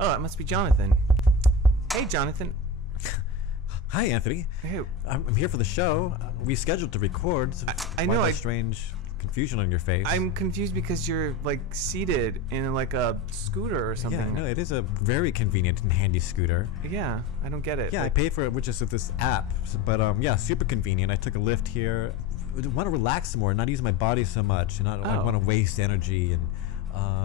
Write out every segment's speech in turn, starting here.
Oh, it must be Jonathan. Hey, Jonathan. Hi, Anthony. Hey. I'm here for the show. We scheduled to record. I know. Why that strange confusion on your face? I'm confused because you're like seated in like a scooter or something. Yeah, no, it is a very convenient and handy scooter. Yeah, I don't get it. Yeah, I paid for it, which is with this app. But yeah, super convenient. I took a lift here. I want to relax more, not use my body so much, and I don't want to waste energy and.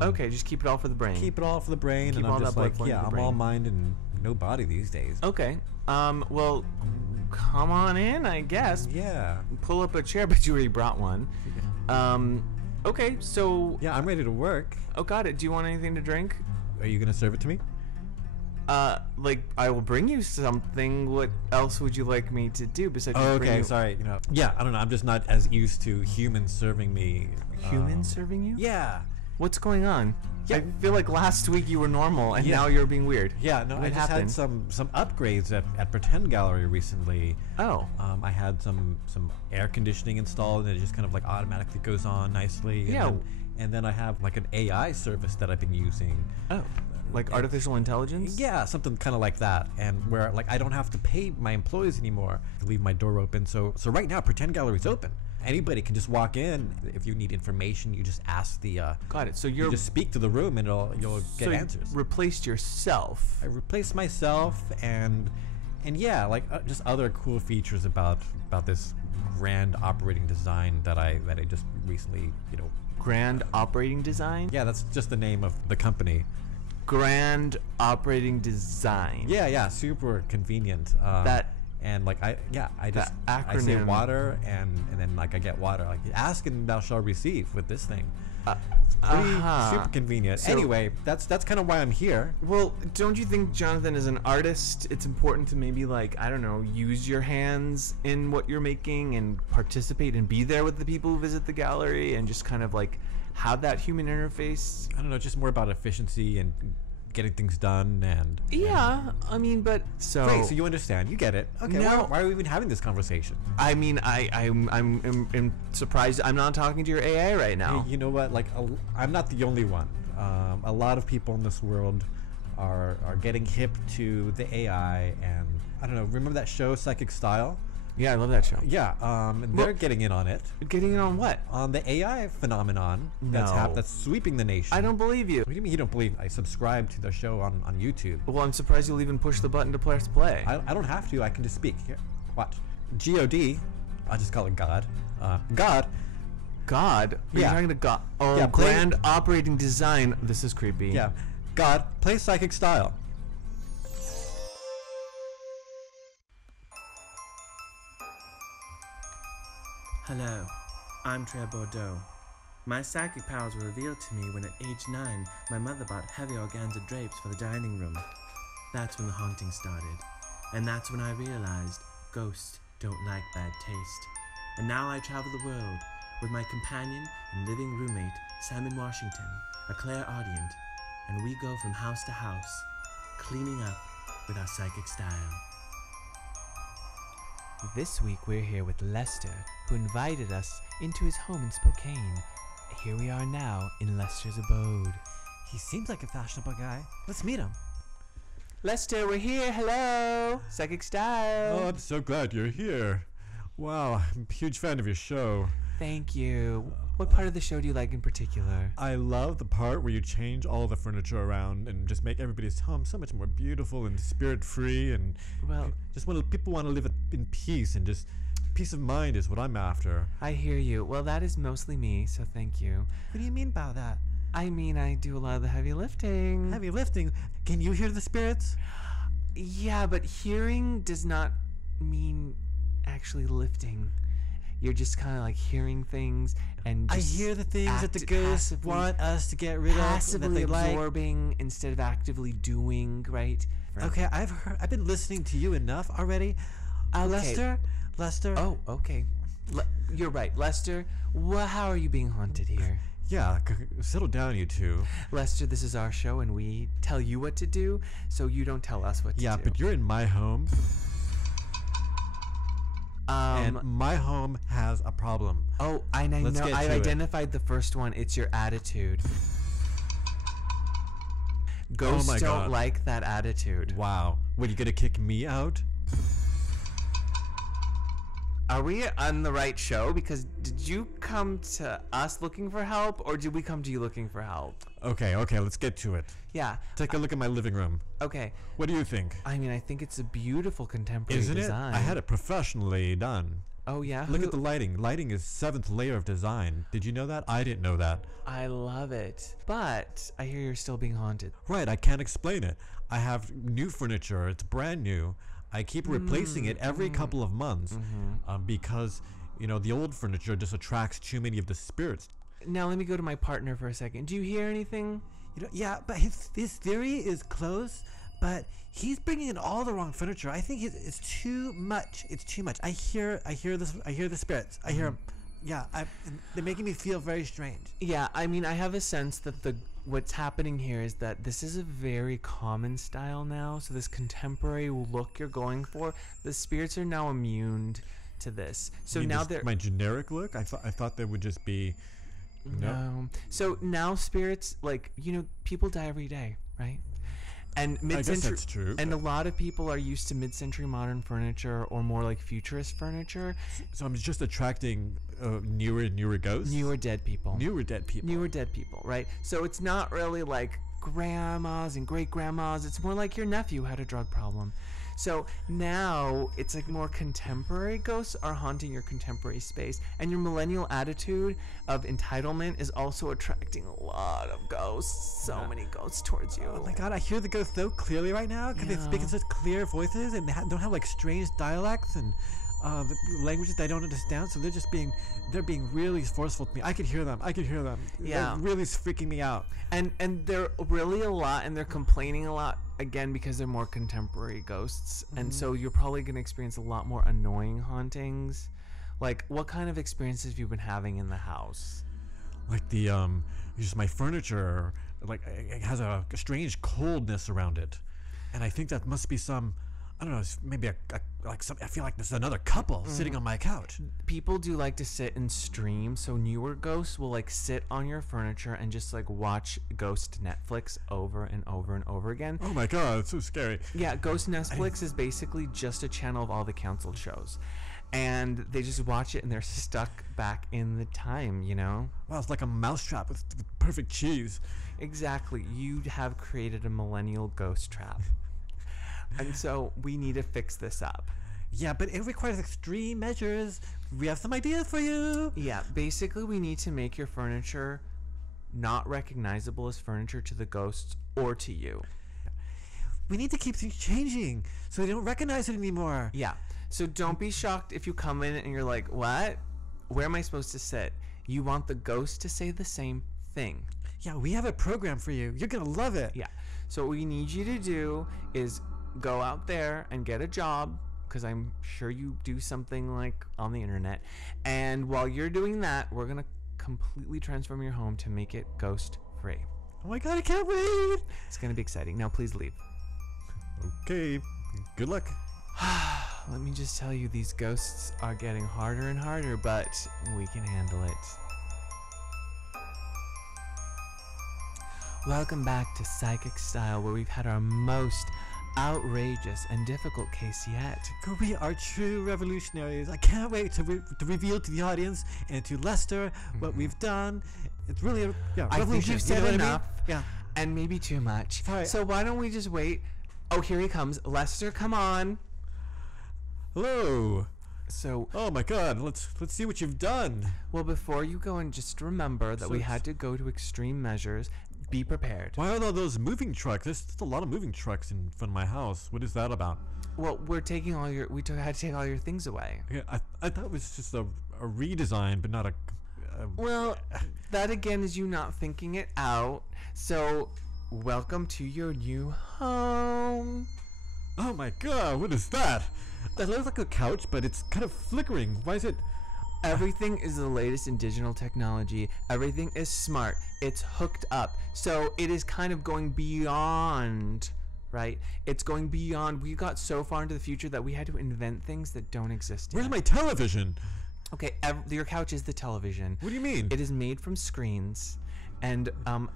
Okay, just keep it all for the brain. Keep it all for the brain, Keep and all I'm just that blood like, flowing to the I'm brain. all mind and no body these days. Okay. Well, come on in, I guess. Yeah. Pull up a chair, but you already brought one. Okay, so. Yeah, I'm ready to work. Oh, got it. Do you want anything to drink? Are you gonna serve it to me? Like, I will bring you something. What else would you like me to do besides just bring Okay, you... sorry. Yeah, I don't know. I'm just not as used to humans serving me. Humans serving you? Yeah. What's going on? Yeah. I feel like last week you were normal and now you're being weird. Yeah, no, What I just happened? had some upgrades at Pretend Gallery recently. Oh. I had some air conditioning installed, and it just kind of like automatically goes on nicely. Yeah. And then I have like an AI service that I've been using. Oh. Like artificial intelligence? Yeah, something kind of like that, and where like I don't have to pay my employees anymore to leave my door open. So right now Pretend Gallery's open. Anybody can just walk in. If you need information, you just ask the. Got it. So you just speak to the room, and you'll get answers. You replaced yourself. I replaced myself, and yeah, like just other cool features about this grand operating design that I just recently Grand operating design? Yeah, that's just the name of the company. Grand operating design. Yeah, super convenient. And like I just I say acronym. water and then like I get water. Like ask and thou shalt receive with this thing. It's pretty super convenient. So, anyway, that's kind of why I'm here. Well, don't you think, Jonathan, as an artist, it's important to maybe like, I don't know, use your hands in what you're making and participate and be there with the people who visit the gallery and just kind of like have that human interface? I don't know, just more about efficiency and getting things done and I mean, but so great, so you understand, you get it. Okay, No. why are we even having this conversation? I mean, I'm surprised I'm not talking to your AI right now. Hey, you know what, like I'm not the only one. A lot of people in this world are getting hip to the AI, and I don't know, remember that show Psychic Style? Yeah, I love that show. Yeah, and they're getting in on it. Getting in on what? On the AI phenomenon that's sweeping the nation. I don't believe you. What do you mean you don't believe? I subscribe to the show on YouTube. Well, I'm surprised you'll even push the button to press play. I don't have to. I can just speak. Here, watch. God. I'll just call it God. God. God? Are you talking to God? Oh, Yeah, play- grand operating design. This is creepy. Yeah. God, play Psychic Style. Hello, I'm Trey Bordeaux. My psychic powers were revealed to me when at age 9, my mother bought heavy organza drapes for the dining room. That's when the haunting started. And that's when I realized ghosts don't like bad taste. And now I travel the world with my companion and living roommate, Simon Washington, a clairaudient, and we go from house to house, cleaning up with our psychic style. This week we're here with Lester, who invited us into his home in Spokane. Here we are now in Lester's abode. He seems like a fashionable guy. Let's meet him. Lester, we're here. Hello. Psychic Style. Oh, I'm so glad you're here. Wow, I'm a huge fan of your show. Thank you. What part of the show do you like in particular? I love the part where you change all the furniture around and just make everybody's home so much more beautiful and spirit-free, and people want to live in peace, and just peace of mind is what I'm after. I hear you. Well, that is mostly me, so thank you. What do you mean by that? I mean, I do a lot of the heavy lifting. Heavy lifting? Can you hear the spirits? Yeah, but hearing does not mean actually lifting. You're just kind of like hearing things and I just hear the things that the ghosts want us to get rid of, that passively they like. absorbing instead of actively doing, right? Okay, I've been listening to you enough already. Okay. Lester. Oh, okay. You're right, Lester. How are you being haunted here? Yeah, settle down, you two. Lester, this is our show, and we tell you what to do, so you don't tell us what to do. Yeah, but you're in my home. And my home has a problem. Oh, I know. I've identified the first one. It's your attitude. Ghosts my don't God. like that attitude. Wow. What, you gonna kick me out? Are we on the right show? Because did you come to us looking for help, or did we come to you looking for help? Okay, let's get to it. Yeah. Take a look at my living room. Okay. What do you think? I mean, I think it's a beautiful contemporary Isn't design. it? I had it professionally done. Oh, yeah? Look at the lighting. Lighting is 7th layer of design. Did you know that? I didn't know that. I love it. But I hear you're still being haunted. Right, I can't explain it. I have new furniture. It's brand new. I keep replacing it every couple of months because, the old furniture just attracts too many of the spirits. Now, let me go to my partner for a second. Do you hear anything? Yeah, but his theory is close, but he's bringing in all the wrong furniture. I think it's too much. It's too much. I hear the spirits. I hear them. Yeah, they're making me feel very strange. Yeah, I mean, I have a sense that what's happening here is that this is a very common style now. So this contemporary look you're going for, the spirits are now immune to this. So now they're my generic look. I thought there would just be no. So now spirits, people die every day, right? And mid-century, I guess that's true. And a lot of people are used to mid-century modern furniture or more like futurist furniture. So I'm just attracting newer ghosts. Newer dead people, right? So it's not really like grandmas and great grandmas. It's more like your nephew had a drug problem. So now it's like more contemporary ghosts are haunting your contemporary space, and your millennial attitude of entitlement is also attracting a lot of ghosts. So many ghosts towards you. Oh my God, I hear the ghosts so clearly right now because they speak in such clear voices and they don't have like strange dialects and the languages that I don't understand. So they're being really forceful to me. I could hear them. Yeah, they're really freaking me out. And they're really a lot, and they're complaining a lot again because they're more contemporary ghosts, and so you're probably going to experience a lot more annoying hauntings. Like, what kind of experiences have you been having in the house? Like just my furniture, like it has a strange coldness around it, and I think that must be some. I don't know, maybe I feel like there's another couple sitting on my couch. People do like to sit and stream, so newer ghosts will like sit on your furniture and just like watch Ghost Netflix over and over and over again. Oh my God, it's so scary. Yeah, Ghost Netflix is basically just a channel of all the canceled shows. And they just watch it and they're stuck back in the time, Wow, it's like a mousetrap with perfect cheese. Exactly. You have created a millennial ghost trap. And so we need to fix this up. Yeah, but it requires extreme measures. We have some ideas for you. Yeah, basically we need to make your furniture not recognizable as furniture to the ghosts or to you. We need to keep things changing so they don't recognize it anymore. Yeah, so don't be shocked if you come in and you're like, what? Where am I supposed to sit? You want the ghost to say the same thing. Yeah, we have a program for you. You're going to love it. Yeah, so what we need you to do is go out there and get a job, because I'm sure you do something like on the internet, and while you're doing that, we're gonna completely transform your home to make it ghost free. Oh my God, I can't wait. It's gonna be exciting. Now please leave. Okay, good luck. Let me just tell you, these ghosts are getting harder and harder, but we can handle it. Welcome back to Psychic Style, where we've had our most outrageous and difficult case yet. We are true revolutionaries. I can't wait to reveal to the audience and to Lester what we've done. It's really a I think you've said enough. Yeah, and maybe too much. Sorry. So why don't we just wait? Oh, here he comes. Lester, come on. Hello. So, oh my God, let's see what you've done. Well, before you go, and just remember that we had to go to extreme measures. Be prepared. Why are all those moving trucks? There's a lot of moving trucks in front of my house. What is that about? Well, had to take all your things away. Yeah, I thought it was just a redesign, but not a. Well, that again is you not thinking it out. So, welcome to your new home. Oh my God, what is that? That looks like a couch, but it's kind of flickering. Why is it? Everything is the latest in digital technology. Everything is smart. It's hooked up. So it is kind of going beyond, right? It's going beyond. We got so far into the future that we had to invent things that don't exist yet. Where's my television? Okay, your couch is the television. What do you mean? It is made from screens, And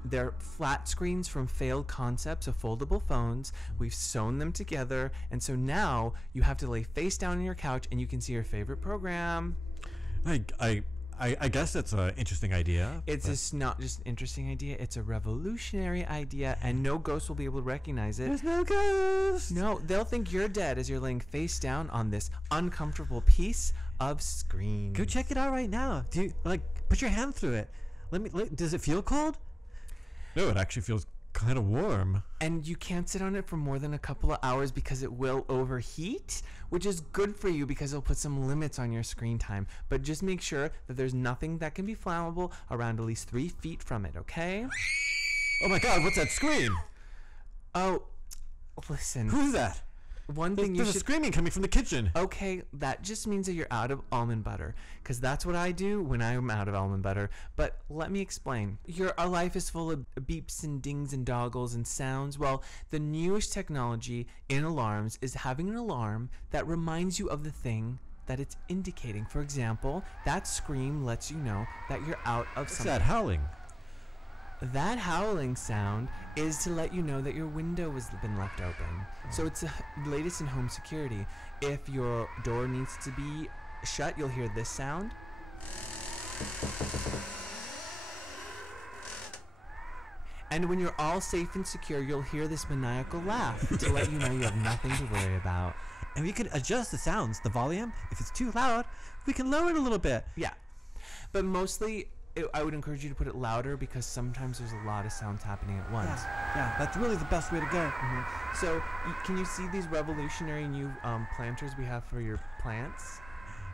they're flat screens from failed concepts of foldable phones. We've sewn them together, and so now you have to lay face down on your couch and you can see your favorite program. I guess that's an interesting idea. It's just not just an interesting idea, it's a revolutionary idea, and no ghost will be able to recognize it. There's no ghost. No, they'll think you're dead as you're laying face down on this uncomfortable piece of screen. Go check it out right now. Do you put your hand through it? Does it feel cold? No, it actually feels kind of warm. And you can't sit on it for more than a couple of hours because it will overheat, which is good for you because it'll put some limits on your screen time. But just make sure that there's nothing that can be flammable around at least 3 feet from it, okay? Oh my God, what's that scream? Oh, listen. Who's that? One thing There's a screaming coming from the kitchen. Okay, that just means that you're out of almond butter, because that's what I do when I'm out of almond butter. But let me explain. Our life is full of beeps and dings and doggles and sounds. Well, the newest technology in alarms is having an alarm that reminds you of the thing that it's indicating. For example, that scream lets you know that you're out of something. What's that howling? That howling sound is to let you know that your window has been left open. So it's the latest in home security. If your door needs to be shut, you'll hear this sound. And when you're all safe and secure, you'll hear this maniacal laugh to let you know you have nothing to worry about. And we can adjust the sounds, the volume. If it's too loud, we can lower it a little bit. Yeah. But mostly, I would encourage you to put it louder because sometimes there's a lot of sounds happening at once. Yeah, that's really the best way to go. Mm-hmm. So, can you see these revolutionary new planters we have for your plants?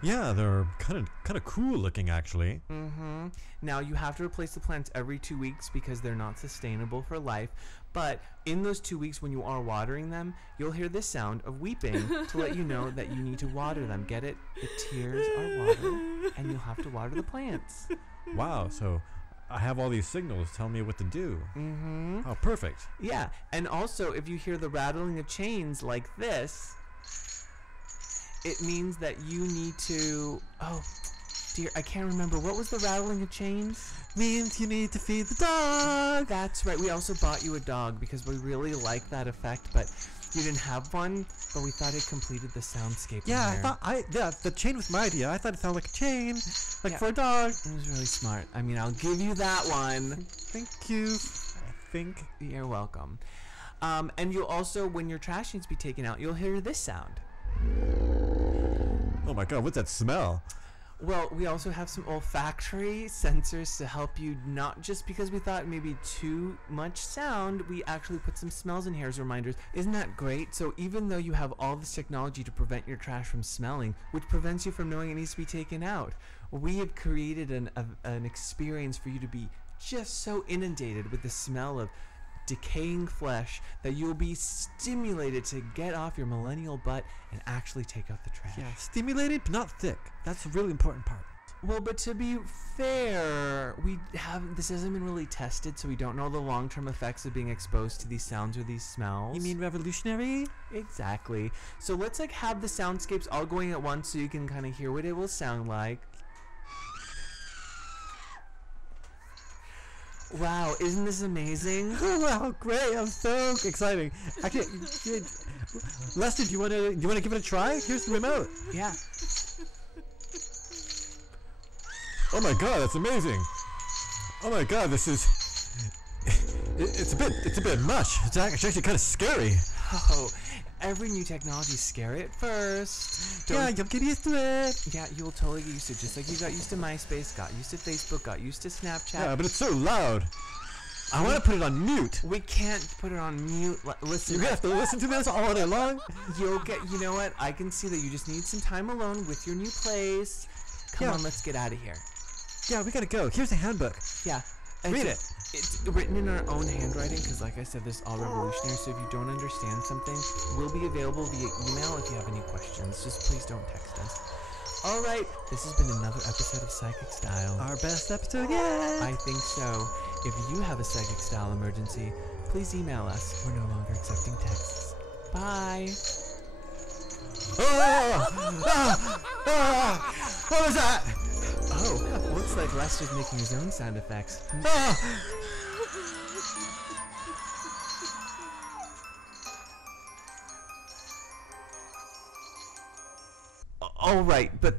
Yeah, they're kind of cool looking, actually. Mm-hmm. Now, you have to replace the plants every 2 weeks because they're not sustainable for life. But in those 2 weeks when you are watering them, you'll hear this sound of weeping to let you know that you need to water them. Get it? The tears are water, and you'll have to water the plants. Wow, so I have all these signals telling me what to do. Mm-hmm. Oh, perfect. Yeah, and also if you hear the rattling of chains like this, it means that you need to... Oh, dear, I can't remember. What was the rattling of chains? Means you need to feed the dog. That's right. We also bought you a dog because we really like that effect, but you didn't have one, but we thought it completed the soundscape. Yeah, the chain was my idea. I thought it sounded like a chain, for a dog. It was really smart. I mean, I'll give you that one. Thank you. I think. You're welcome. And you'll also, when your trash needs to be taken out, you'll hear this sound. Oh my God, what's that smell? Well, we also have some olfactory sensors to help you, not just because we thought maybe too much sound, we actually put some smells in here as reminders. Isn't that great? So even though you have all this technology to prevent your trash from smelling, which prevents you from knowing it needs to be taken out, we have created an experience for you to be just so inundated with the smell of decaying flesh that you'll be stimulated to get off your millennial butt and actually take out the trash. Yeah, stimulated but not thick. That's a really important part. Well, but to be fair, this hasn't been really tested, so we don't know the long-term effects of being exposed to these sounds or these smells. You mean revolutionary? Exactly. So let's have the soundscapes all going at once so you can kind of hear what it will sound like. Wow, isn't this amazing? Wow, great! I'm so exciting. Actually, Lester, do you want to give it a try? Here's the remote. Yeah. Oh my God, that's amazing! Oh my God, this is it's a bit much. It's actually kind of scary. Oh, every new technology is scary at first. Yeah, you'll get used to it. Yeah, you'll totally get used to it. Just like you got used to MySpace, got used to Facebook, got used to Snapchat. Yeah, but it's so loud. I want to put it on mute. We can't put it on mute. Listen. You have to listen to this all day long. You know what? I can see that you just need some time alone with your new place. Come on, let's get out of here. Yeah, we gotta go. Here's a handbook. Yeah. Read it. It's written in our own handwriting because, like I said, this is all revolutionary. So if you don't understand something, we'll be available via email if you have any questions. Just please don't text us. All right, this has been another episode of Psychic Style. Our best episode yet. I think so. If you have a Psychic Style emergency, please email us. We're no longer accepting texts. Bye. What was that? Oh, looks like Lester's making his own sound effects. all right, but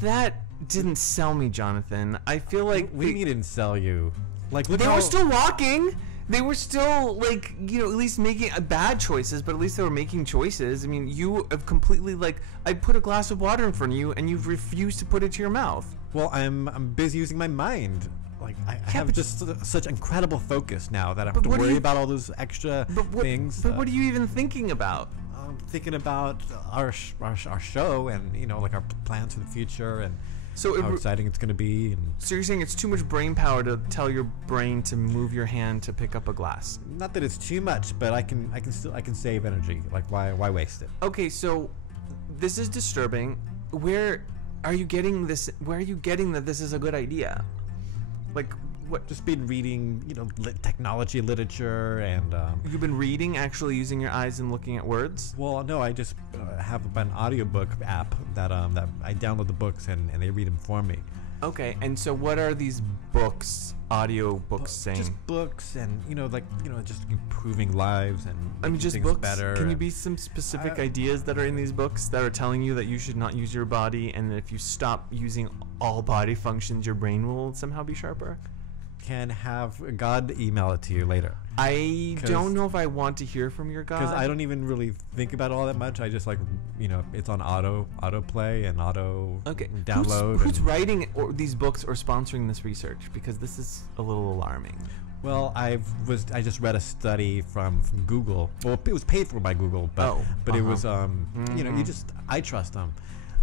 that didn't sell me, Jonathan. I feel like We didn't sell you. Like, look they how were still walking. They were still, like, you know, at least making bad choices, but at least they were making choices. I mean, you have completely, like, I put a glass of water in front of you, and you've refused to put it to your mouth. Well, I'm busy using my mind. Like, I have but just such incredible focus now that I have to what do worry you- about all those extra things. But what are you even thinking about? I'm thinking about our show and, you know, like our plans for the future and So how exciting it's going to be. And So you're saying it's too much brain power to tell your brain to move your hand to pick up a glass? not that it's too much, but I can save energy. Like, why waste it? Okay, so this is disturbing. Where are you getting this? Where are you getting that this is a good idea? Like, what? Just been reading, you know, technology literature and. You've been reading, actually using your eyes and looking at words? Well, no, I just have an audiobook app that I download the books and they read them for me. Okay, and so what are these books, audio books saying? Just books and, you know, like, you know, just improving lives and I mean, making just things books? better. Can you be some specific ideas that are in these books that are telling you that you should not use your body, and that if you stop using all body functions, your brain will somehow be sharper? Can have God email it to you later. I don't know if I want to hear from your God. Because I don't even really think about it all that much. I just, like, you know, it's on auto play and auto download. Who's writing these books or sponsoring this research? Because this is a little alarming. Well, I just read a study from Google. Well, it was paid for by Google, but it was you know, I trust them.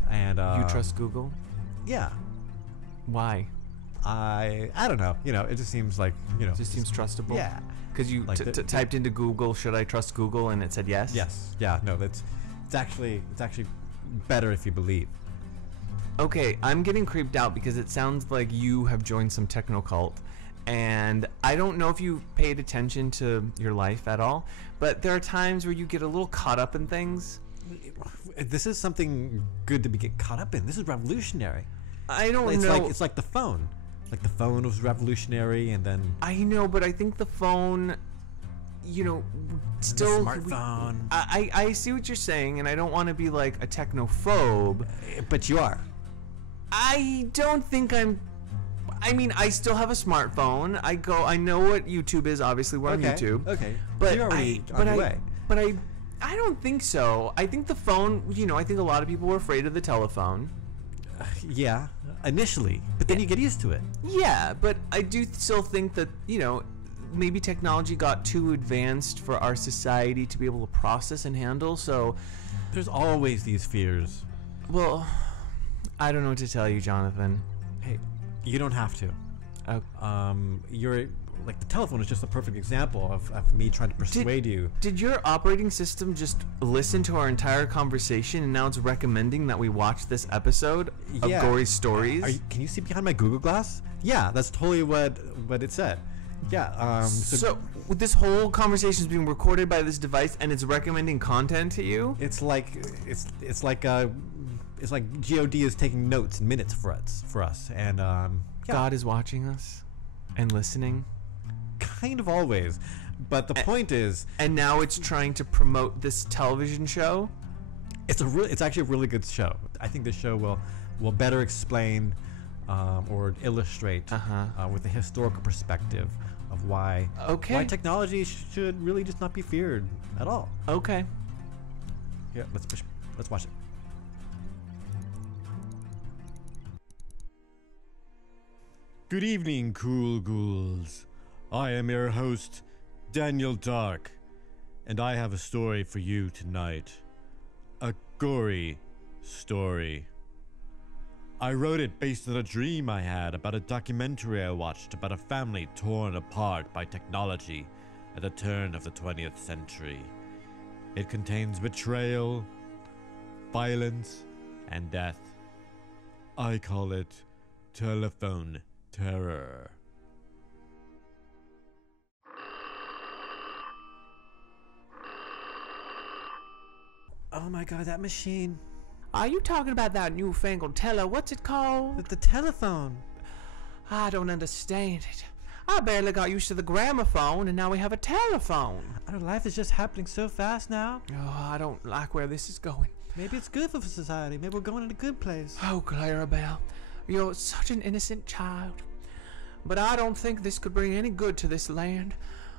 And you trust Google? Yeah. Why? I don't know. You know, it just seems like, you know, It just seems trustable. Yeah. Because you Like typed into Google, should I trust Google, and it said yes. Yes. Yeah. No. It's actually better if you believe. Okay, I'm getting creeped out because it sounds like you have joined some techno cult, and I don't know if you paid attention to your life at all, but there are times where you get a little caught up in things. This is something good to get caught up in. This is revolutionary. I don't know. It's like the phone. Like, the phone was revolutionary, and then I know, but I think the phone, you know, still. the smartphone. I see what you're saying, and I don't want to be like a technophobe. But you are. I don't think I'm. I mean, I still have a smartphone. I know what YouTube is. Obviously, we're on YouTube. Okay. But you're already on your way. But I don't think so. I think the phone. You know, I think a lot of people were afraid of the telephone. Yeah, initially, but then you get used to it. Yeah, but I do still think that, you know, maybe technology got too advanced for our society to be able to process and handle. So There's always these fears. well, I don't know what to tell you, Jonathan. Hey, you don't have to. You're like, the telephone is just a perfect example of me trying to persuade you. Did your operating system just listen to our entire conversation, and now it's recommending that we watch this episode of Gory Stories? Can you see behind my Google Glass? Yeah, that's totally what it said. Yeah. So this whole conversation is being recorded by this device, and it's recommending content to you. It's like God is taking notes and minutes for us, and God is watching us and listening. Kind of always, but the point is, and now it's trying to promote this television show. It's actually a really good show. I think the show will better explain or illustrate with a historical perspective of why technology should really just not be feared at all. Okay. Yeah, let's watch it. Good evening, cool ghouls. I am your host, Daniel Dark, and I have a story for you tonight. A gory story. I wrote it based on a dream I had about a documentary I watched about a family torn apart by technology at the turn of the 20th century. It contains betrayal, violence, and death. I call it telephone terror. Oh my god, that machine. Are you talking about that newfangled what's it called? The telephone. I don't understand it. I barely got used to the gramophone, and now we have a telephone. Our life is just happening so fast now. Oh, I don't like where this is going. Maybe it's good for society. Maybe we're going in a good place. Oh, Clarabelle, you're such an innocent child. But I don't think this could bring any good to this land.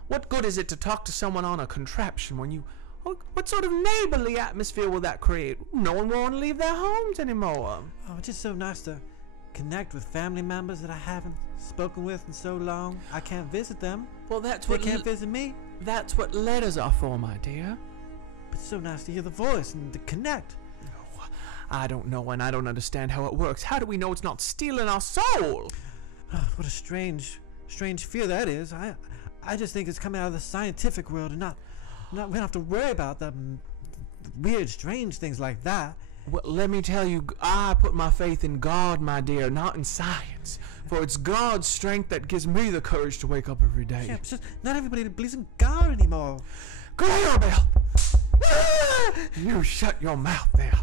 What good is it to talk to someone on a contraption when you... What sort of neighborly atmosphere will that create? No one will want to leave their homes anymore. Oh, it's just so nice to connect with family members that I haven't spoken with in so long. I can't visit them. Well, that's They what... can't visit me. That's what letters are for, my dear. But it's so nice to hear the voice and to connect. Oh, I don't know, and I don't understand how it works. How do we know it's not stealing our soul? What a strange fear that is. I just think it's coming out of the scientific world and not we don't have to worry about the weird, strange things like that. Well, let me tell you, I put my faith in God, my dear, not in science. For it's God's strength that gives me the courage to wake up every day. Yeah, it's just not everybody believes in God anymore. Clarabelle! You shut your mouth there.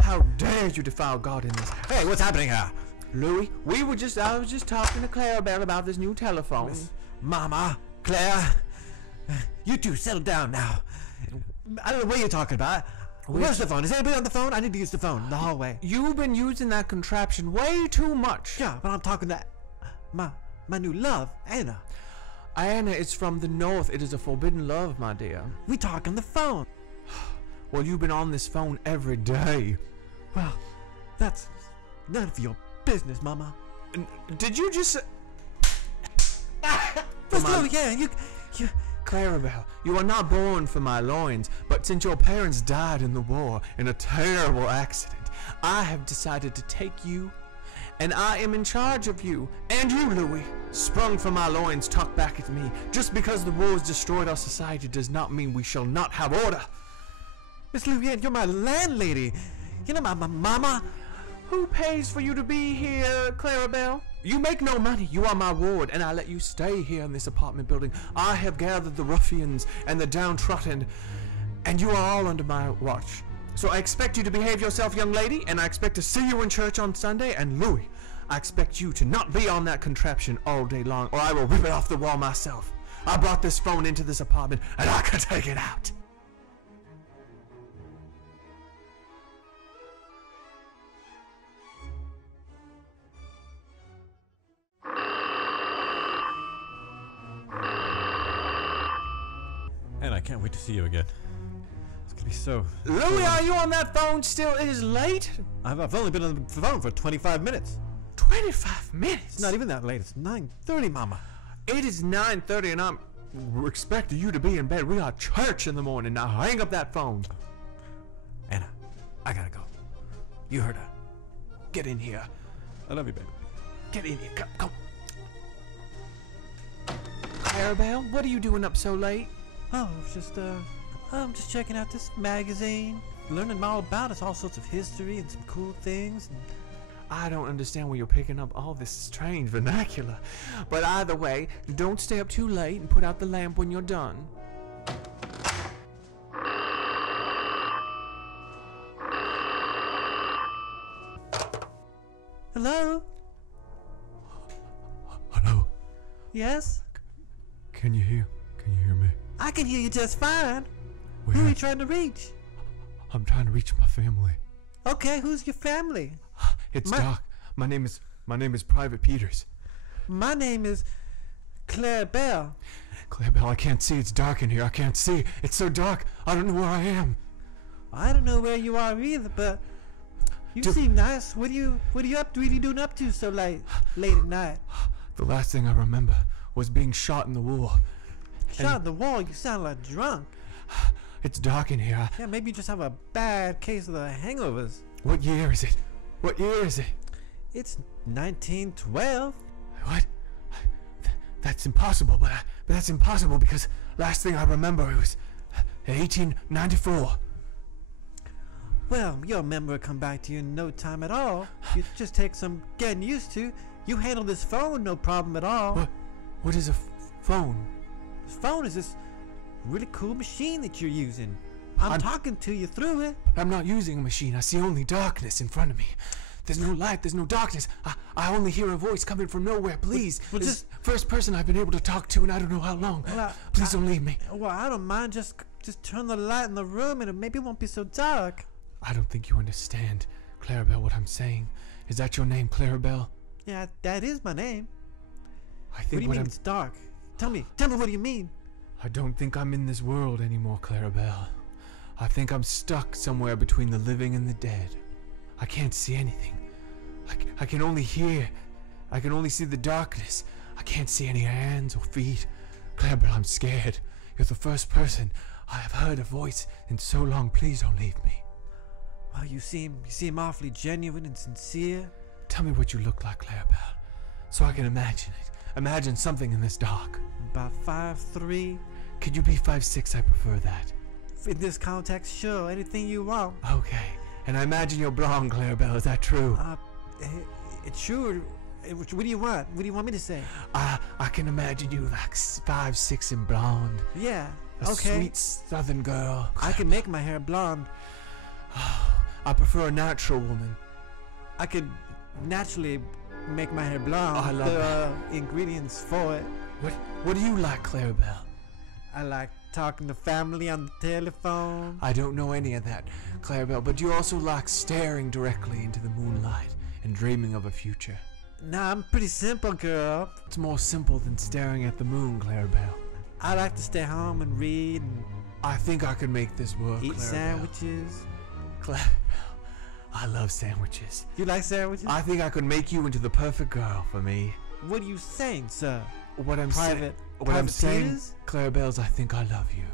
How dare you defile God in this house? Hey, what's happening here? Louis, I was just talking to Clarabelle about this new telephone. Mama, Claire, you two settle down now. I don't know what you're talking about. Where's the phone? Is anybody on the phone? I need to use the phone in the hallway. You've been using that contraption way too much. Yeah, but I'm talking to my new love, Anna. Anna is from the north. It is a forbidden love, my dear. We talk on the phone. Well, you've been on this phone every day. Well, that's none of your business, Mama. Did you just... Yeah, you... Clarabelle, you are not born from my loins, but since your parents died in the war in a terrible accident, I have decided to take you, and I am in charge of you. And you, Louis, sprung from my loins, talk back at me. Just because the wars destroyed our society does not mean we shall not have order. Miss Louvienne, you're my landlady. You're not my mama. Who pays for you to be here, Clarabelle? You make no money. You are my ward, and I let you stay here in this apartment building. I have gathered the ruffians and the downtrodden, and you are all under my watch. So I expect you to behave yourself, young lady, and I expect to see you in church on Sunday. And Louis, I expect you to not be on that contraption all day long, or I will rip it off the wall myself. I brought this phone into this apartment, and I can take it out. And I can't wait to see you again. It's gonna be so... Louis, are you on that phone still? It is late. I've only been on the phone for 25 minutes. 25 minutes? It's not even that late. It's 9:30, Mama. It is 9:30 and I'm expecting you to be in bed. We got church in the morning. Now hang up that phone. Anna, I gotta go. You heard her. Get in here. I love you, baby. Get in here. Come. Clarabelle, what are you doing up so late? Oh, I'm just checking out this magazine, learning all about us, all sorts of history and some cool things. And I don't understand where you're picking up all this strange vernacular. But either way, don't stay up too late and put out the lamp when you're done. Hello? Hello? Yes? Can you hear me? I can hear you just fine. Where? Who are you trying to reach? I'm trying to reach my family. Okay, who's your family? It's Doc. My name is Private Peters. My name is Claire Bell. Clarabelle, I can't see. It's dark in here. I can't see. It's so dark. I don't know where I am. I don't know where you are either, but you seem nice. What are you doing up to so late at night? The last thing I remember was being shot in the war. Shot in the wall? You sound like drunk. It's dark in here. Yeah, maybe you just have a bad case of the hangovers. What year is it? What year is it? It's 1912. What? That's impossible, but that's impossible because last thing I remember it was 1894. Well, your memory will come back to you in no time at all. You just take some getting used to. You handle this phone no problem at all. What is a phone? This phone is this really cool machine that you're using. I'm talking to you through it. I'm not using a machine. I see only darkness in front of me. There's no light. There's no darkness. I only hear a voice coming from nowhere. Please. Well, this first person I've been able to talk to in I don't know how long. Please don't leave me. Well, I don't mind. Just turn the light in the room and it maybe won't be so dark. I don't think you understand, Clarabelle, what I'm saying. Is that your name, Clarabelle? Yeah, that is my name. I think What do you mean it's dark? Tell me what do you mean? I don't think I'm in this world anymore, Clarabelle. I think I'm stuck somewhere between the living and the dead. I can't see anything. I can only hear. I can only see the darkness. I can't see any hands or feet. Clarabelle, I'm scared. You're the first person I have heard a voice in so long. Please don't leave me. Well, you seem awfully genuine and sincere. Tell me what you look like, Clarabelle, so I can imagine it. Imagine something in this dark. About 5'3". Could you be 5'6"? I prefer that. In this context, sure, anything you want. Okay. And I imagine you're blonde, Clarabelle. Is that true? It's sure. What do you want? What do you want me to say? I can imagine you like 5'6" and blonde. Yeah. A Okay. sweet southern girl. I can make my hair blonde. I prefer a natural woman. I could naturally make my hair blonde. Oh, I love the ingredients for it. What do you like, Clarabelle? I like talking to family on the telephone. I don't know any of that, Clarabelle, but you also like staring directly into the moonlight and dreaming of a future. Nah, I'm pretty simple, girl. It's more simple than staring at the moon, Clarabelle. I like to stay home and read and I think I could make this work, eat Clarabelle. sandwiches. Clarabelle, I love sandwiches. You like sandwiches? I think I could make you into the perfect girl for me. What are you saying, sir? What I'm saying, Peters? Clarabelle's, I think I love you.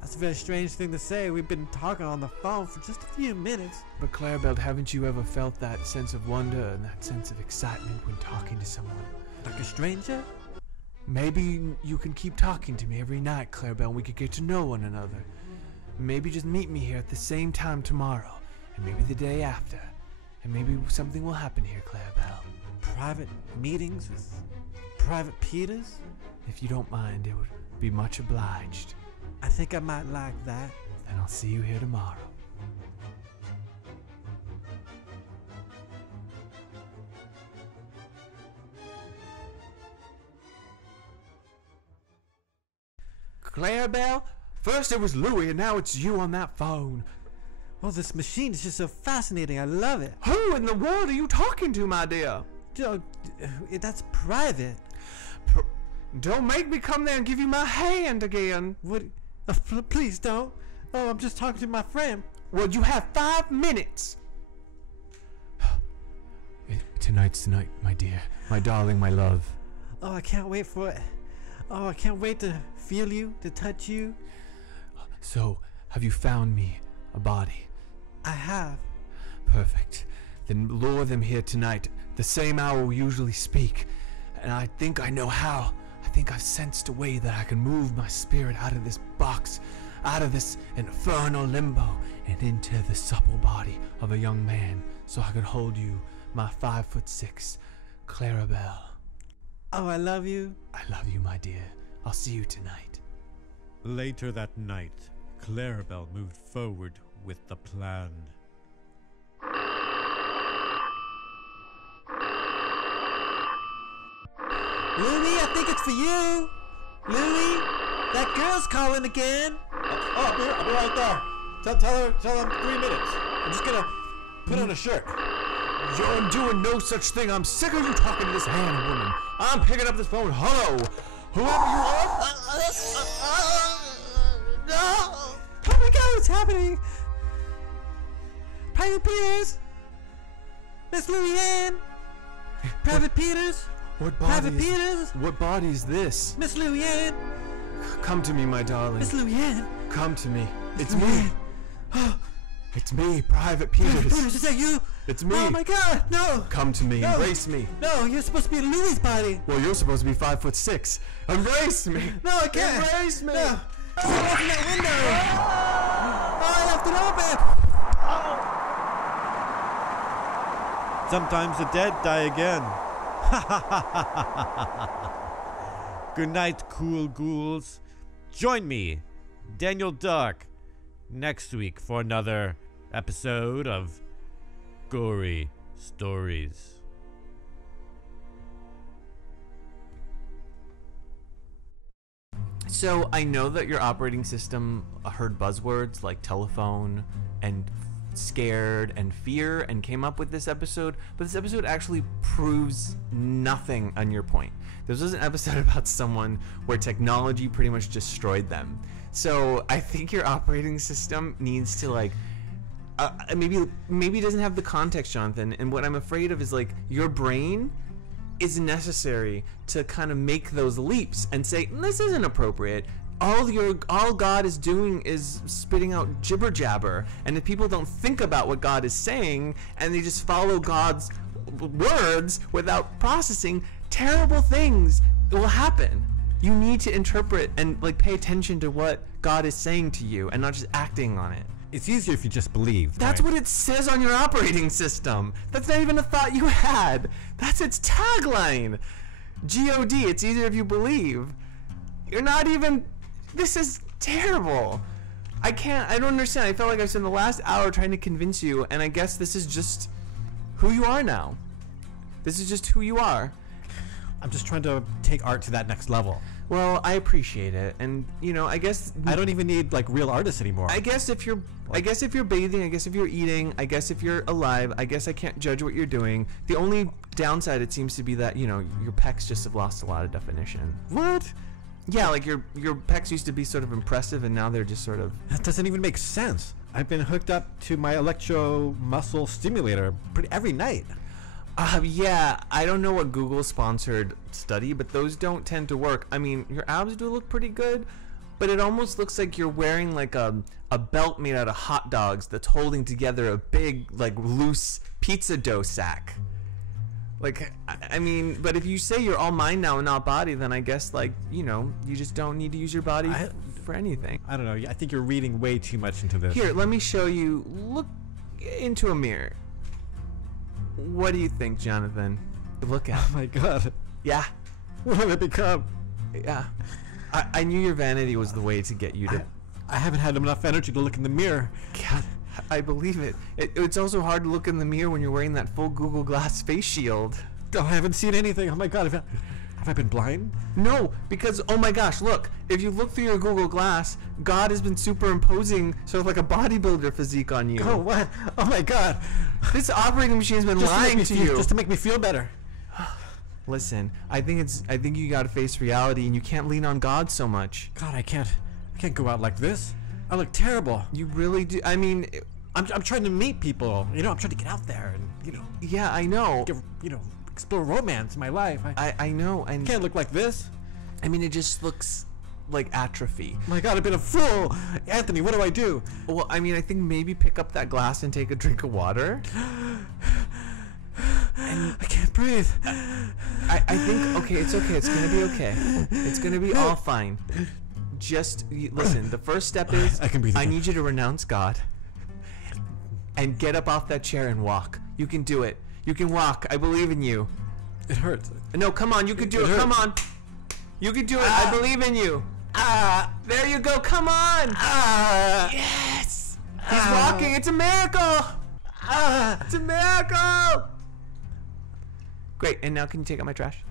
That's a very strange thing to say. We've been talking on the phone for just a few minutes. But Clarabelle, haven't you ever felt that sense of wonder and that sense of excitement when talking to someone? Like a stranger? Maybe you can keep talking to me every night, Clarabelle, and we could get to know one another. Maybe just meet me here at the same time tomorrow, and maybe the day after, and maybe something will happen here, Clarabelle. Private meetings with Private Peters? If you don't mind, it would be much obliged. I think I might like that. And I'll see you here tomorrow. Clarabelle, first it was Louie and now it's you on that phone. Oh, this machine is just so fascinating. I love it. Who in the world are you talking to, my dear? That's private. Don't make me come there and give you my hand again. What? Please don't. Oh, I'm just talking to my friend. Well, you have 5 minutes. Tonight's the night, my dear. My darling, my love. Oh, I can't wait for it. Oh, I can't wait to feel you, to touch you. So, have you found me a body? I have. Perfect. Then lure them here tonight, the same hour we usually speak. And I think I know how. I think I've sensed a way that I can move my spirit out of this box, out of this infernal limbo, and into the supple body of a young man, so I could hold you, my 5'6", Clarabelle. Oh, I love you. I love you, my dear. I'll see you tonight. Later that night, Clarabelle moved forward with the plan. Louie, I think it's for you. Louie, that girl's calling again. I'll be right there. Tell him 3 minutes. I'm just gonna put on a shirt. You're doing no such thing. I'm sick of you talking to this hand woman. I'm picking up this phone. Hello, whoever you are. Oh my God, what's happening? Private Peters, Miss Louie Ann, Private Peters. What Private body Peters? What body is this? Miss Louie Ann. Come to me, my darling. Miss Louie Ann. Come to me. It's Louie me. Ann. It's me, Private Peters. Private Peters, is that you? It's me. Oh my God, no. Come to me. No. Embrace me. No, you're supposed to be in Louie's body. Well, you're supposed to be 5'6". Embrace me. No, I can't. Embrace me. No. Someone open that window. Oh, I left it open. Sometimes the dead die again. Good night, cool ghouls. Join me, Daniel Dark, next week for another episode of Gory Stories. So I know that your operating system heard buzzwords like telephone and scared and fear and came up with this episode, but this episode actually proves nothing on your point. This was an episode about someone where technology pretty much destroyed them. So I think your operating system needs to like maybe it doesn't have the context, Jonathan, and what I'm afraid of is like your brain is necessary to kind of make those leaps and say this isn't appropriate. All God is doing is spitting out jibber jabber, and if people don't think about what God is saying and they just follow God's words without processing, terrible things will happen. You need to interpret and like pay attention to what God is saying to you and not just acting on it. It's easier if you just believe. That's right? what it says on your operating system. That's not even a thought you had. That's its tagline. G-O-D, it's easier if you believe. You're not even... This is terrible. I don't understand. I felt like I spent the last hour trying to convince you, and I guess this is just who you are now. This is just who you are. I'm just trying to take art to that next level. Well, I appreciate it, and you know, I guess I don't even need like real artists anymore. I guess if you're bathing, I guess if you're eating, I guess if you're alive, I guess I can't judge what you're doing. The only downside, it seems to be that, you know, your pecs just have lost a lot of definition. What? Yeah, like your pecs used to be sort of impressive, and now they're just sort of... That doesn't even make sense. I've been hooked up to my electro muscle stimulator every night. Yeah, I don't know what Google sponsored study, but those don't tend to work. I mean, your abs do look pretty good, but it almost looks like you're wearing like a belt made out of hot dogs that's holding together a big, like, loose pizza dough sack. Like, I mean, but if you say you're all mind now and not body, then I guess, like, you know, you just don't need to use your body for anything. I don't know. I think you're reading way too much into this. Here, let me show you. Look into a mirror. What do you think, Jonathan? Look at. Oh my God. Yeah. What have I become? Yeah. I knew your vanity was the way to get you to... I haven't had enough energy to look in the mirror. God, I believe it. It's also hard to look in the mirror when you're wearing that full Google Glass face shield. Oh, I haven't seen anything. Oh my God. Have I been blind? No, because, oh my gosh, look. If you look through your Google Glass, God has been superimposing sort of like a bodybuilder physique on you. Oh, what? Oh my God. This operating machine's been lying to you. Just to make me feel better. Listen, I think you gotta face reality, and you can't lean on God so much. God, I can't go out like this. I look terrible. You really do. I mean, I'm trying to meet people. You know, I'm trying to get out there and, you know. Yeah, I know. Explore romance in my life. I know. I can't look like this. I mean, it just looks like atrophy. My God, I've been a fool. Anthony, what do I do? Well, I mean, I think maybe pick up that glass and take a drink of water. And I can't breathe. I think, okay, it's okay. It's gonna be okay. It's gonna be all fine. Just listen. The first step is I can breathe. I need you to renounce God and get up off that chair and walk. You can do it. You can walk. I believe in you. It hurts. No, come on. You can do it. Come on. You can do it. I believe in you. There you go. Come on. Yes. He's walking. It's a miracle. It's a miracle. Great. And now can you take out my trash?